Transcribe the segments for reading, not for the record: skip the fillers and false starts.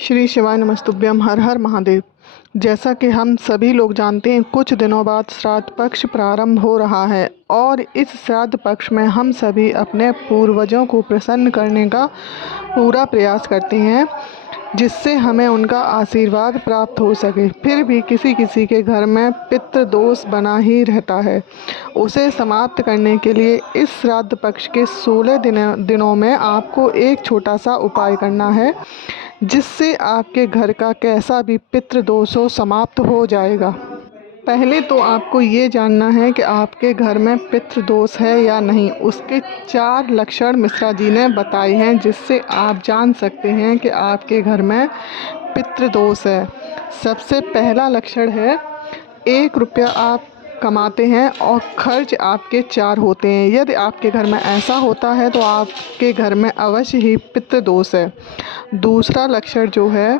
श्री शिवाय नमस्तुभ्यम। हर हर महादेव। जैसा कि हम सभी लोग जानते हैं, कुछ दिनों बाद श्राद्ध पक्ष प्रारंभ हो रहा है और इस श्राद्ध पक्ष में हम सभी अपने पूर्वजों को प्रसन्न करने का पूरा प्रयास करते हैं, जिससे हमें उनका आशीर्वाद प्राप्त हो सके। फिर भी किसी किसी के घर में पितृदोष बना ही रहता है। उसे समाप्त करने के लिए इस श्राद्ध पक्ष के 16 दिनों में आपको एक छोटा सा उपाय करना है, जिससे आपके घर का कैसा भी पितृदोष हो समाप्त हो जाएगा। पहले तो आपको ये जानना है कि आपके घर में पितृदोष है या नहीं। उसके 4 लक्षण मिश्रा जी ने बताए हैं, जिससे आप जान सकते हैं कि आपके घर में पितृदोष है। सबसे पहला लक्षण है, 1 रुपया आप कमाते हैं और खर्च आपके 4 होते हैं। यदि आपके घर में ऐसा होता है तो आपके घर में अवश्य ही पितृदोष है। दूसरा लक्षण जो है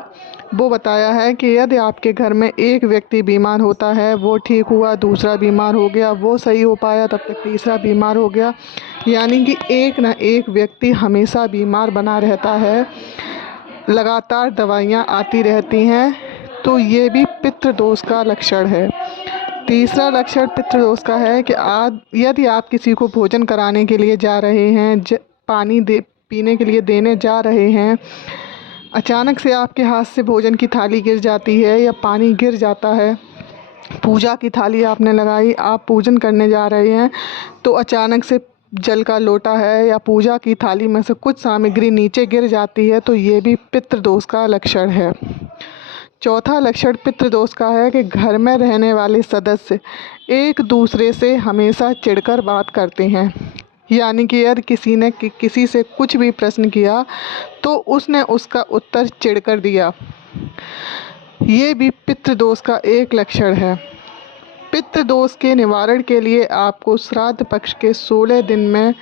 वो बताया है कि यदि आपके घर में एक व्यक्ति बीमार होता है, वो ठीक हुआ, दूसरा बीमार हो गया, वो सही हो पाया, तब तक तीसरा बीमार हो गया, यानी कि एक ना एक व्यक्ति हमेशा बीमार बना रहता है, लगातार दवाइयाँ आती रहती हैं, तो ये भी पितृदोष का लक्षण है। तीसरा लक्षण पितृदोष का है कि यदि आप किसी को भोजन कराने के लिए जा रहे हैं, पानी पीने के लिए देने जा रहे हैं, अचानक से आपके हाथ से भोजन की थाली गिर जाती है या पानी गिर जाता है, पूजा की थाली आपने लगाई, आप पूजन करने जा रहे हैं, तो अचानक से जल का लोटा है या पूजा की थाली में से कुछ सामग्री नीचे गिर जाती है, तो ये भी पितृदोष का लक्षण है। चौथा लक्षण पितृदोष का है कि घर में रहने वाले सदस्य एक दूसरे से हमेशा चिढ़कर बात करते हैं, यानी कि यदि किसी ने किसी से कुछ भी प्रश्न किया तो उसने उसका उत्तर चिढ़कर दिया। ये भी पितृदोष का एक लक्षण है। पितृदोष के निवारण के लिए आपको श्राद्ध पक्ष के 16 दिन में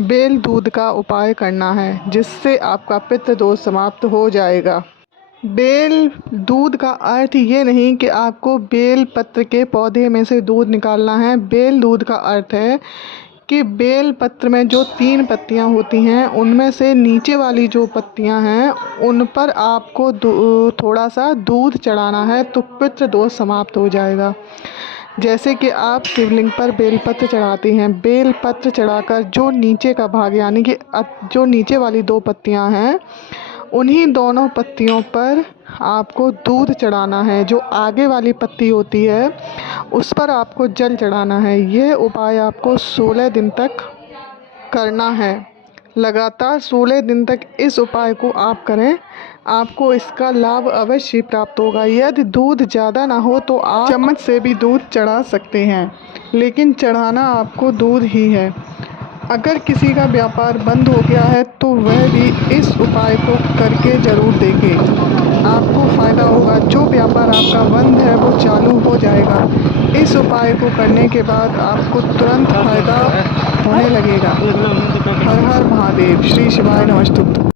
बेल दूध का उपाय करना है, जिससे आपका पितृदोष समाप्त हो जाएगा। बेल दूध का अर्थ ये नहीं कि आपको बेल पत्र के पौधे में से दूध निकालना है। बेल दूध का अर्थ है कि बेल पत्र में जो 3 पत्तियां होती हैं, उनमें से नीचे वाली जो पत्तियां हैं उन पर आपको थोड़ा सा दूध चढ़ाना है, तो पितृदोष समाप्त हो जाएगा। जैसे कि आप शिवलिंग पर बेलपत्र चढ़ाते हैं, बेलपत्र चढ़ाकर जो नीचे का भाग, यानी कि जो नीचे वाली 2 पत्तियां हैं, उन्हीं दोनों पत्तियों पर आपको दूध चढ़ाना है। जो आगे वाली पत्ती होती है उस पर आपको जल चढ़ाना है। यह उपाय आपको 16 दिन तक करना है। लगातार 16 दिन तक इस उपाय को आप करें, आपको इसका लाभ अवश्य प्राप्त होगा। यदि दूध ज़्यादा ना हो तो आप चम्मच से भी दूध चढ़ा सकते हैं, लेकिन चढ़ाना आपको दूध ही है। अगर किसी का व्यापार बंद हो गया है तो वह भी इस उपाय को करके ज़रूर देखे, आपको फ़ायदा होगा। जो व्यापार आपका बंद है वो चालू हो जाएगा। इस उपाय को करने के बाद आपको तुरंत फ़ायदा होने लगेगा। हर हर महादेव। श्री शिवाय नमस्तुभ्यम।